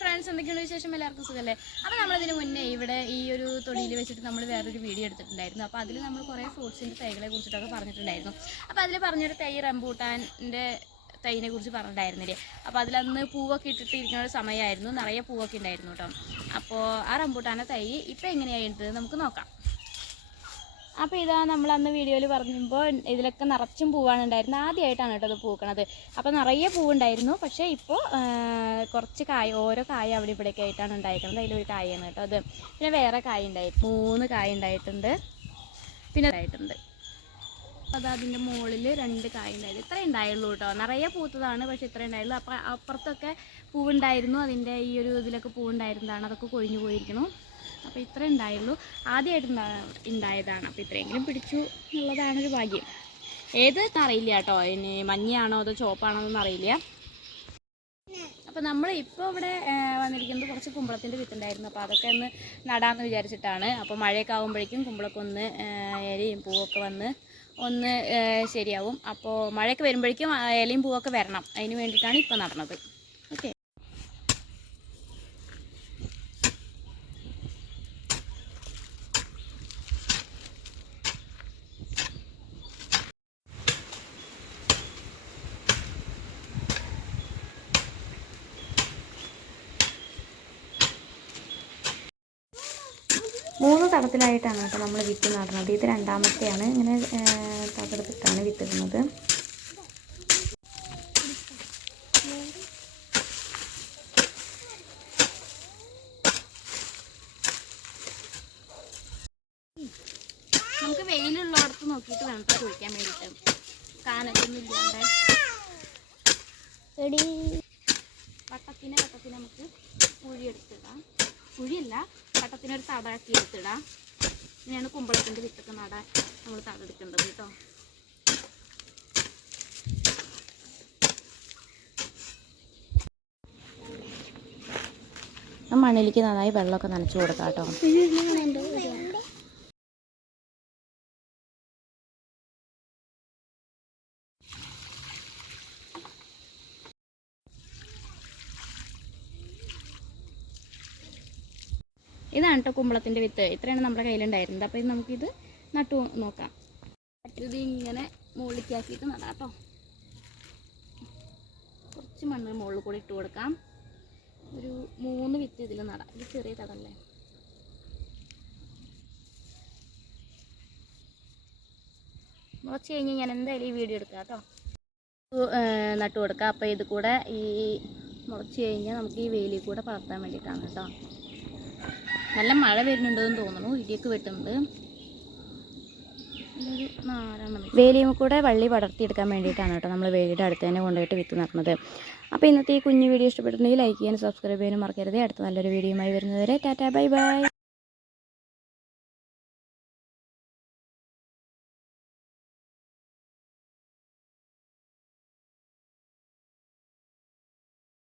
Friends, എന്തൊക്കെയാണ് വിശേഷം? എല്ലാവർക്കും സുഖമല്ലേ? അപ്പോൾ നമ്മളതിന് മുന്നേ ഇവിടെ ഈ ഒരു തൊടിയിൽ വെച്ചിട്ട് നമ്മൾ വേറൊരു വീഡിയോ എടുത്തിട്ടുണ്ടായിരുന്നു. അപ്പോൾ അതിൽ നമ്മൾ കുറേ ഫ്രൂട്ട്സിൻ്റെ തൈകളെ കുറിച്ചിട്ടൊക്കെ പറഞ്ഞിട്ടുണ്ടായിരുന്നു. അപ്പോൾ അതിൽ പറഞ്ഞൊരു തൈ റംബൂട്ടാൻ്റെ തൈനെ കുറിച്ച് പറഞ്ഞിട്ടുണ്ടായിരുന്നില്ലേ? അപ്പോൾ അതിലന്ന് പൂവൊക്കെ ഇട്ടിട്ടിരിക്കുന്ന ഒരു സമയമായിരുന്നു, നിറയെ പൂവൊക്കെ ഉണ്ടായിരുന്നു കേട്ടോ. അപ്പോൾ ആ റംബൂട്ടാൻ്റെ തൈ ഇപ്പോൾ എങ്ങനെയായിട്ട് നമുക്ക് നോക്കാം. അപ്പോൾ ഇതാ നമ്മൾ അന്ന് വീഡിയോയിൽ പറഞ്ഞപ്പോൾ ഇതിലൊക്കെ നിറച്ചും പൂവാണ് ഉണ്ടായിരുന്നത്. ആദ്യമായിട്ടാണ് കേട്ടോ അത് പൂക്കണത്. അപ്പോൾ നിറയെ പൂവുണ്ടായിരുന്നു. പക്ഷേ ഇപ്പോൾ കുറച്ച് കായ, ഓരോ കായ അവിടെ ഇവിടെയൊക്കെ ആയിട്ടാണ് ഉണ്ടായിരിക്കുന്നത്. അതിലൊരു കായാണ് കേട്ടോ അത്. പിന്നെ വേറെ കായ ഉണ്ടായി, 3 കായ ഉണ്ടായിട്ടുണ്ട്. പിന്നെ ഉണ്ടായിട്ടുണ്ട്. അപ്പോൾ അതിൻ്റെ മുകളിൽ 2 കായ ഉണ്ടായിരുന്നു. ഇത്രേ ഉണ്ടായുള്ളൂ കേട്ടോ. നിറയെ പൂത്തതാണ്, പക്ഷേ ഇത്രേ ഉണ്ടായുള്ളൂ. അപ്പോൾ അപ്പുറത്തൊക്കെ പൂവുണ്ടായിരുന്നു. അതിൻ്റെ ഈ ഒരു ഇതിലൊക്കെ പൂവുണ്ടായിരുന്നതാണ്, അതൊക്കെ കൊഴിഞ്ഞു പോയിരിക്കണം. അപ്പോൾ ഇത്ര ഉണ്ടായുള്ളൂ, ആദ്യമായിട്ട് ഉണ്ടായതാണ്. അപ്പോൾ ഇത്രയെങ്കിലും പിടിച്ചു എന്നുള്ളതാണൊരു ഭാഗ്യം. ഏത് അറിയില്ല കേട്ടോ, ഇനി മഞ്ഞയാണോ അതോ ചുവപ്പാണോ എന്നൊന്നും അറിയില്ല. അപ്പോൾ നമ്മൾ ഇപ്പോൾ ഇവിടെ വന്നിരിക്കുന്നത് കുറച്ച് കുമ്പളത്തിൻ്റെ വിത്തുണ്ടായിരുന്നു. അപ്പോൾ അതൊക്കെ ഒന്ന് നടാമെന്ന് വിചാരിച്ചിട്ടാണ്. അപ്പോൾ മഴയൊക്കെ ആകുമ്പോഴേക്കും കുമ്പളൊക്കെ ഒന്ന് ഇലയും പൂവൊക്കെ വന്ന് ഒന്ന് ശരിയാവും. അപ്പോൾ മഴയൊക്കെ വരുമ്പോഴേക്കും ഇലയും പൂവൊക്കെ വരണം, അതിന് വേണ്ടിയിട്ടാണ് ഇപ്പോൾ നടണത്. ഓക്കെ. മൂന്ന് തടത്തിലായിട്ടാണ് കേട്ടോ നമ്മൾ വിത്ത് നടുന്നത്. ഇത് രണ്ടാമത്തെയാണ്. ഇങ്ങനെ തകർത്തിട്ടാണ് വിത്തിടുന്നത്. നമുക്ക് വെയിലുള്ളിടത്ത് നോക്കിയിട്ട് വേണം ചോദിക്കാൻ വേണ്ടിയിട്ട്. കാനൊന്നും ഇല്ലാണ്ട് വട്ടത്തിന് നമുക്ക് കുഴിയെടുത്തിടാം. കുഴിയല്ല, വട്ടത്തിനൊരു തടക്കി എടുത്തിടാം. ഇങ്ങനെയാണ് കുമ്പളത്തിൻ്റെ വിത്തൊക്കെ നടാൻ നമ്മൾ തടെടുക്കേണ്ടത് കേട്ടോ. മണ്ണിലേക്ക് നന്നായി വെള്ളമൊക്കെ നനച്ചു കൊടുക്കാം കേട്ടോ. ഇതാണ് കേട്ടോ കുമ്പളത്തിൻ്റെ വിത്ത്. ഇത്രയാണ് നമ്മുടെ കയ്യിലുണ്ടായിരുന്നത്. അപ്പോൾ ഇത് നമുക്കിത് നട്ടു നോക്കാം. ഇത് ഇങ്ങനെ മുകളിലേക്കാക്കിയിട്ട് നടാം കേട്ടോ. കുറച്ച് മണ്ണ് മുകളിൽ കൂടി ഇട്ട് കൊടുക്കാം. ഒരു 3 വിത്ത് ഇതിൽ നടാം. ഇത് ചെറിയ തടല്ലേ. മുളച്ച് കഴിഞ്ഞ് ഞാൻ എന്തായാലും ഈ വീഡിയോ എടുക്കാം കേട്ടോ. നട്ടു കൊടുക്കാം. അപ്പോൾ ഇത് കൂടെ ഈ മുളച്ച് കഴിഞ്ഞാൽ നമുക്ക് ഈ വെയിലിൽ കൂടെ പടർത്താൻ വേണ്ടിയിട്ടാണ് കേട്ടോ. നല്ല മഴ വരുന്നുണ്ടെന്ന് തോന്നുന്നു, ഇടിയൊക്കെ വെട്ടുന്നുണ്ട്. വേലിയും കൂടെ വള്ളി പടർത്തിയെടുക്കാൻ വേണ്ടിയിട്ടാണ് കേട്ടോ നമ്മൾ വേലിയുടെ അടുത്ത് തന്നെ കൊണ്ടുപോയിട്ട് വിത്ത് നടന്നത്. അപ്പോൾ ഇന്നത്തെ ഈ കുഞ്ഞു വീഡിയോ ഇഷ്ടപ്പെട്ടിട്ടുണ്ടെങ്കിൽ ലൈക്ക് ചെയ്യാനും സബ്സ്ക്രൈബ് ചെയ്യാനും മറക്കരുത്. അടുത്ത നല്ലൊരു വീഡിയോയുമായി വരുന്നതുവരെ ടാറ്റാ ബൈ ബൈ.